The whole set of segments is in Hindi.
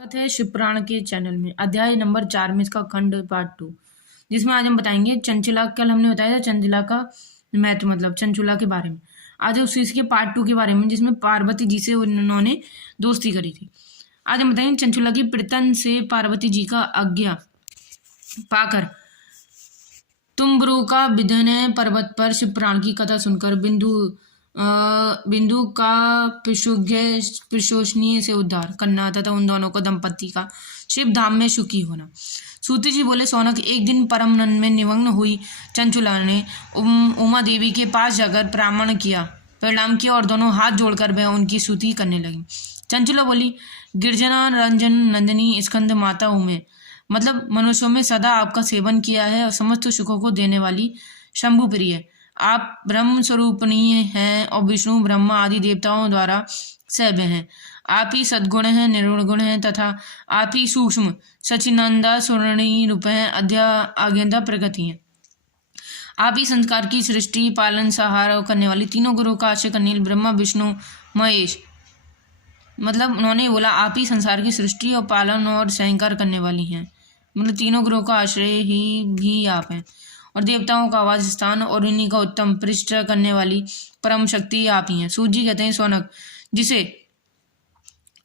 स्वागत है शिवपुराण के चैनल में। अध्याय नंबर 4 में इसका खंड पार्ट 2, जिसमें आज हम बताएंगे चंचला। कल हमने बताया था चंचला का महत्व, मतलब चंचुला के बारे में। आज उसी इसके पार्ट 2 के बारे में, जिसमें पार्वती जी से उन्होंने दोस्ती करी थी। आज हम बताएंगे चंचुला की प्रीतन से पार्वती जी का आज्ञा पाकर तुम्बरू का विधन पर्वत पर शिवपुराण की कथा सुनकर बिंदु का पिशोचनीय से उद्धार करना तथा उन दोनों को दंपति का शिव धाम में सुखी होना। सूति जी बोले, सौनक, एक दिन परम नंद में निमग्न हुई चंचुला ने उमा देवी के पास जाकर प्रणाम किया और दोनों हाथ जोड़कर वह उनकी स्तुति करने लगी। चंचुला बोली, गिरजना रंजन नंदिनी स्कंद माता उमे, मतलब मनुष्यों में सदा आपका सेवन किया है और समस्त सुखों को देने वाली शंभु प्रिय, आप ब्रह्म स्वरूपनीय हैं और विष्णु ब्रह्मा आदि देवताओं द्वारा सैव्य हैं। आप ही सद्गुण हैं, निर्गुण गुण हैं तथा आप ही सूक्ष्म सचिनंदा स्वर्णी रूप हैं, आज्ञा प्रकृति हैं। आप ही संस्कार की सृष्टि पालन सहार करने वाली तीनों गुरुओं का आश्रय करने ब्रह्मा विष्णु महेश, मतलब उन्होंने बोला आप ही संसार की सृष्टि और पालन और सहकार करने वाली हैं, मतलब तीनों ग्रहों का आश्रय ही भी आप हैं और देवताओं का आवास स्थान और इन्हीं का उत्तम पृष्ठ करने वाली परम शक्ति आप ही हैं। सूत जी कहते हैं, सौनक, जिसे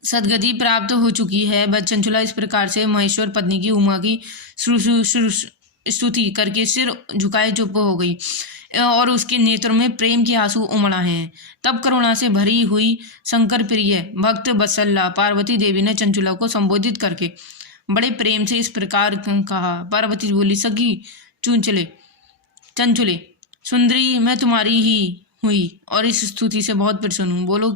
सदगति प्राप्त हो चुकी है वह चंचुला इस प्रकार से महेश्वर पत्नी की उमा की स्तुति करके सिर झुकाए चुप हो गई और उसके नेत्र में प्रेम के आंसू उमड़ा हैं। तब करुणा से भरी हुई शंकर प्रिय भक्त वत्सला पार्वती देवी ने चंचुला को संबोधित करके बड़े प्रेम से इस प्रकार कहा। पार्वती बोली, सखी चंचुले सुंदरी, मैं तुम्हारी ही हुई और इस स्तुति से बहुत प्रसन्न हूँ। बोलो,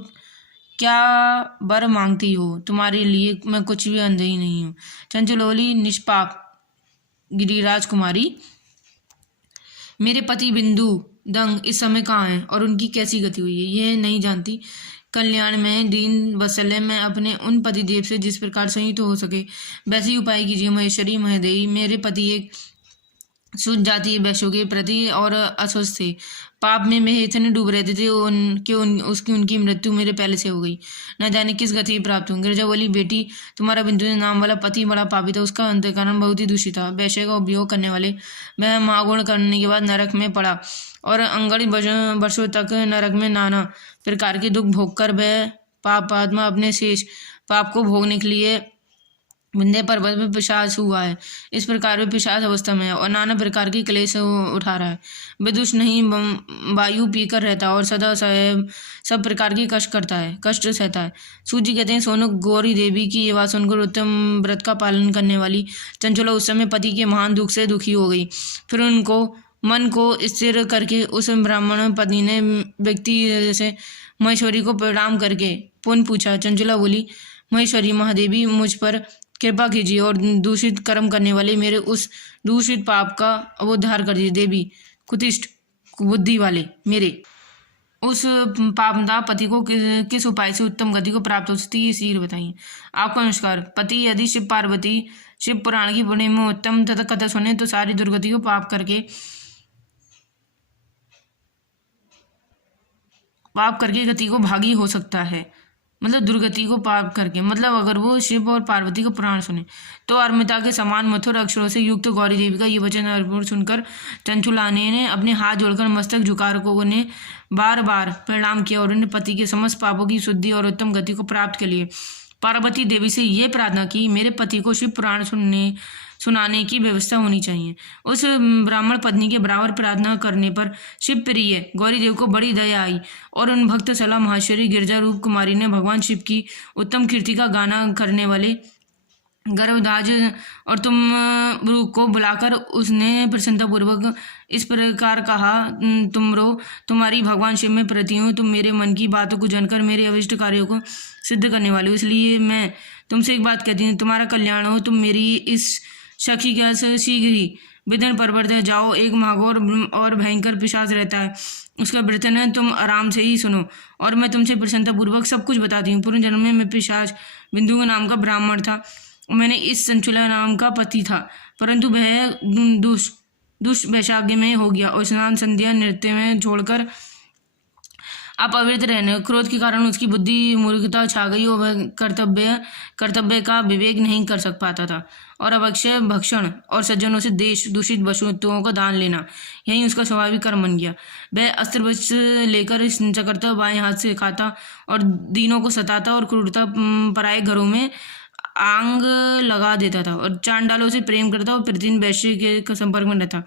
क्या वर मांगती हो? तुम्हारे लिए मैं कुछ भी अंधी नहीं हूँ। चंचुला बोली, निष्पाप गिरिराज कुमारी, मेरे पति बिंदु दंग इस समय कहाँ हैं और उनकी कैसी गति हुई है यह नहीं जानती। कल्याण में दीन वत्सल्य में अपने उन पतिदेव से जिस प्रकार संयुक्त हो सके वैसे ही उपाय कीजिए। महेश्वरी महदेवी, मेरे पति एक शुद्ध जाति वैश्यों के प्रति और अस्वस्थ थे। पाप में वे इतने डूब रहते थे उनकी मृत्यु मेरे पहले से हो गई, न जाने किस गति प्राप्त होंगी। गिरजा बोली, बेटी, तुम्हारा बिंदु नाम वाला पति बड़ा पापी था, उसका अंतःकरण बहुत ही दूषित था। वैश्य का उपयोग करने वाले वह महागुण करने के बाद नरक में पड़ा और अंगड़ी वर्षों तक नरक में नाना प्रकार के दुख भोग कर वह पापात्मा अपने शेष पाप को भोगने के लिए विंध्य पर्वत में पिशाच हुआ है। इस प्रकार वे पिशाच अवस्था में है और नाना प्रकार की क्लेश उठा रहा है। विदुष नहीं वायु पीकर रहता और सदा सब प्रकार की कष्ट सहता है। सूजी कहते हैं, सोनक, गौरी देवी की ये बात सुनकर उत्तम व्रत का पालन करने वाली चंचुला उस समय पति के महान दुख से दुखी हो गई। फिर उनको मन को स्थिर करके उस ब्राह्मण पत्नी ने व्यक्ति से महेश्वरी को प्रणाम करके पुनः पूछा। चंचुला बोली, महेश्वरी महादेवी, मुझ पर कृपा कीजिए और दूषित कर्म करने वाले मेरे उस दूषित पाप का उद्धार कर दीजिए। देवी, कुतिष्ठ बुद्धि वाले मेरे उस पापदा पति को किस उपाय से उत्तम गति को प्राप्त हो सकती है, शीघ्र बताइए। आपका नमस्कार। पति यदि शिव पार्वती शिव पुराण की पुण्य में उत्तम तथा कथा सुने तो सारी दुर्गति को पाप करके गति को भागी हो सकता है, मतलब दुर्गति को पाप करके, मतलब अगर वो शिव और पार्वती को पुराण सुने तो अमृता के समान मथुर अक्षरों से युक्त गौरी देवी का ये वचन अर्पण सुनकर चंचुला ने अपने हाथ जोड़कर मस्तक झुकार को उन्हें बार बार प्रणाम किया और उन्हें पति के समस्त पापों की शुद्धि और उत्तम गति को प्राप्त के लिए पार्वती देवी से ये प्रार्थना की, मेरे पति को शिव पुराण सुनाने की व्यवस्था होनी चाहिए। उस ब्राह्मण पत्नी के बराबर प्रार्थना करने पर शिव प्रिय गौरी देव को बड़ी दया आई और उन भक्त सला महेश्वरी गिरजा रूप कुमारी ने भगवान शिव की उत्तम कीर्ति का गाना करने वाले गर्भदाज और तुम रूप को बुलाकर उसने प्रसन्नतापूर्वक इस प्रकार कहा, तुम्हारी भगवान शिव में प्रति हूँ। तुम मेरे मन की बातों को जानकर मेरे अविष्ट कार्यों को सिद्ध करने वाले हो, इसलिए मैं तुमसे एक बात कहती हूँ, तुम्हारा कल्याण हो। तुम मेरी इस सखी के शीघ्र ही विधन पर्वत है जाओ। एक महाघोर और भयंकर पिशाच रहता है, उसका वृतन है, तुम आराम से ही सुनो और मैं तुमसे प्रसन्नतापूर्वक सब कुछ बताती हूँ। पूर्व जन्म में मैं पिशाच बिंदु नाम का ब्राह्मण था। मैंने इस चंचुला नाम का पति था, परंतु वह दुष्ट वैशाग्य में हो गया और स्नान संध्या नृत्य में छोड़कर अपवित्र रहने, क्रोध के कारण उसकी बुद्धि मूर्खता छा गई और वह कर्तव्य का विवेक नहीं कर सक पाता था। और अवक्षय भक्षण और सज्जनों से देश दूषित वस्तुओं को दान लेना, यही उसका स्वाभाविक कर्म बन गया। वह अस्त्र वस्त्र लेकर हिंसा करता, बाएं हाथ से खाता और दीनों को सताता और क्रूरता पराये घरों में आंग लगा देता था और चांडालों से प्रेम करता और प्रतिदिन वैश्य के संपर्क में रहता।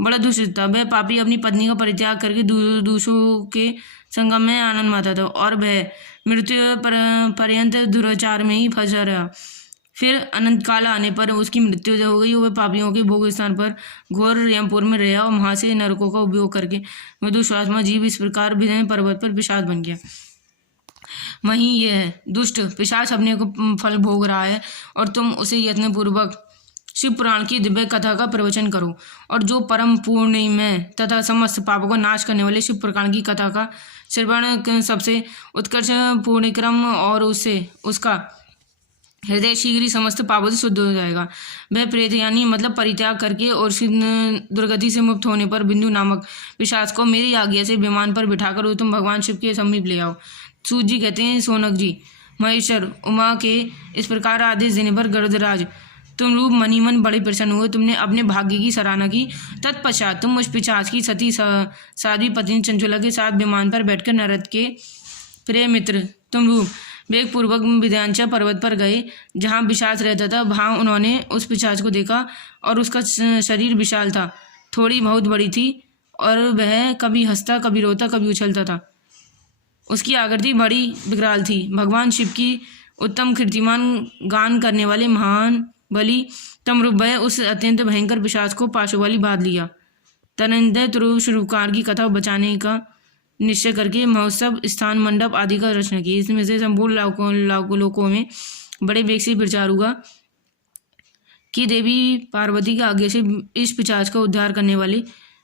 बड़ा दूषित था वह पापी। अपनी पत्नी का परित्याग करके दूसरों के संगम में आनंद माता था और वह मृत्यु पर्यंत दुराचार में ही फंसा रहा। फिर अनंत काल आने पर उसकी मृत्यु हो गई। वह पापियों के भोग स्थान पर घोर यमपुर में रहा और वहां से नरकों का उपयोग करके मधुश्वात्मा जीव इस प्रकार विजय पर्वत पर पिशाच बन गया। वहीं यह दुष्ट पिशाच अपने को फल भोग रहा है और तुम उसे यत्नपूर्वक शिव पुराण की दिव्य कथा का प्रवचन करो। और जो परम पूर्णिमय तथा समस्त पापों को नाश करने वाले शिव पुराण की कथा का श्रवण सबसे उत्कर्ष पूर्णक्रम और उसका हृदय शीघ्र ही समस्त पापों से शुद्ध हो जाएगा। वह प्रेत यानी मतलब परित्याग करके और दुर्गति से मुक्त होने पर बिंदु नामक पिशाच को मेरी आज्ञा से विमान पर बिठाकर तुम भगवान शिव के समीप ले आओ। सूत जी कहते हैं, सोनक जी, महेश्वर उमा के इस प्रकार आदेश देने पर गरुड़राज तुम रूप मनीमन बड़े प्रसन्न हुए। तुमने अपने भाग्य की सराहना की। तत्पश्चात तुम उस पिशाच की सती साध्वी पत्नी चंचला के साथ विमान पर बैठकर नारद के प्रिय मित्र तुम रूप वेग पूर्वक विंध्याचल पर्वत पर गए, जहाँ पिशाच रहता था। वहाँ उन्होंने उस पिशाच को देखा और उसका शरीर विशाल था, थोड़ी बहुत बड़ी थी और वह कभी हंसता, कभी रोता, कभी उछलता था। उसकी आकृति बड़ी विकराल थी। भगवान शिव की उत्तम कीर्तिमान गान करने वाले महान बलि तमरूप भय उस अत्यंत भयंकर पिशाच को पाशुबली बांध लिया। तदनंतर तुरूप स्वरूपकार की कथा बचाने का निश्चय करके महोत्सव स्थान मंडप आदि का रचना की। इसमें से संपूर्ण लोकों में बड़े वेग से प्रचार हुआ कि देवी पार्वती के आगे से इस पिशाच का उद्धार करने वाले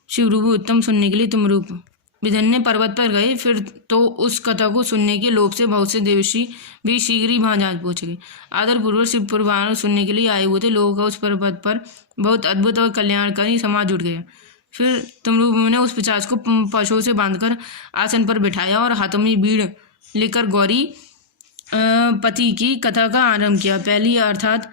शिवरूप उत्तम सुनने के लिए तुमरूप विधन्य पर्वत पर गए। फिर तो उस कथा को सुनने के लोभ से बहुत से देवऋषि भी शीघ्र ही वहां जा पहुंच गए। आदरपूर्वक शिव पुराण सुनने के लिए आए हुए थे लोगों का उस पर्वत पर बहुत अद्भुत और कल्याणकारी समाज जुट गया। फिर तुमरूप ने उस पिशाच को पशुओं से बांधकर आसन पर बिठाया और हाथों में बीड़ लेकर गौरी पति की कथा का आरंभ किया। पहली अर्थात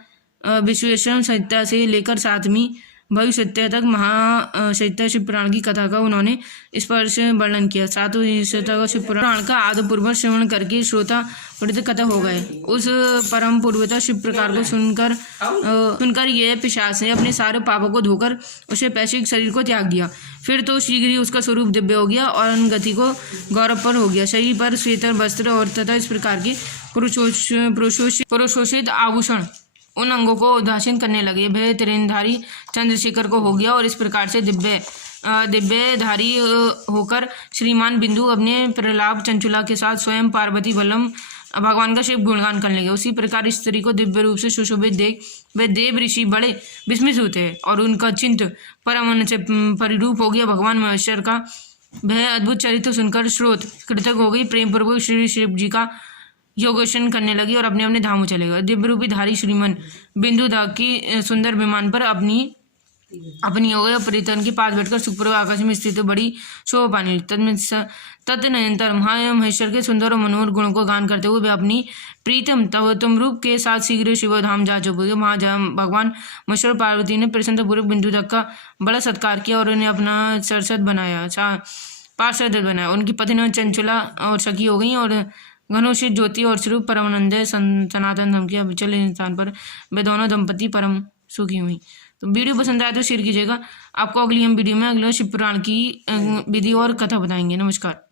विश्वेश्वर संहिता से लेकर 7वीं भविष्यत्या तक महासहिता शिव पुराण की कथा का उन्होंने स्पर्श वर्णन किया। 7वीं का शिव पुराण का आदपूर्वक श्रवण करके श्रोता पठित कथा हो गए। उस परम पूर्वता शिव प्रकार को सुनकर यह पिशाच ने अपने सारे पापों को धोकर उसे पैशिक शरीर को त्याग दिया। फिर तो शीघ्र ही उसका स्वरूप दिव्य हो गया और अनगति को गौरव पर हो गया। शरीर पर श्वेत वस्त्र और तथा इस प्रकार के पुरुषोषित आभूषण उन अंगों को उदासीन करने लगे। भय त्रिनेत्रधारी चंद्रशेखर को हो गया और इस प्रकार से दिव्यधारी होकर श्रीमान बिंदु अपने प्रलाप चंचुला के साथ स्वयं पार्वती वल्लभ भगवान का शिव गुणगान करने लगे। उसी प्रकार स्त्री को दिव्य रूप से सुशोभित देख वे देव ऋषि बड़े विस्मित होते हैं और उनका चिंत परम से परिरूप हो गया। भगवान महेश्वर का वह अद्भुत चरित्र सुनकर श्रोत कृतज्ञ हो गई। प्रेम पूर्वक श्री शिव जी का योगेशन करने लगी और अपने अपने धामों चले गए। दिव्य रूपी धारी श्रीमन बिंदु दाग की सुंदर विमान पर अपनी योग परितन के पास बैठकर सुखपूर्व आकाश में स्थित बड़ी शोभा पानी। तदनंतर महेश्वर के सुंदर और मनोहर गुणों को गान करते हुए वे अपनी प्रीतम तुमरूप के साथ शीघ्र शिवधाम जा चुके। वहां भगवान महेश्वर पार्वती ने प्रसन्नपूर्वक बिंदु तक का बड़ा सत्कार किया और उन्हें अपना पार्षद बनाया। उनकी पत्नी चंचला और सखी हो गई और घनोषित ज्योति और स्वरूप परमानंद सनातन धर्म के अविचल स्थान पर वे दोनों दंपति परम सुखी हुई। तो वीडियो पसंद आए तो शेयर कीजिएगा। आपको अगली हम वीडियो में अगले शिव पुराण की विधि और कथा बताएंगे। नमस्कार।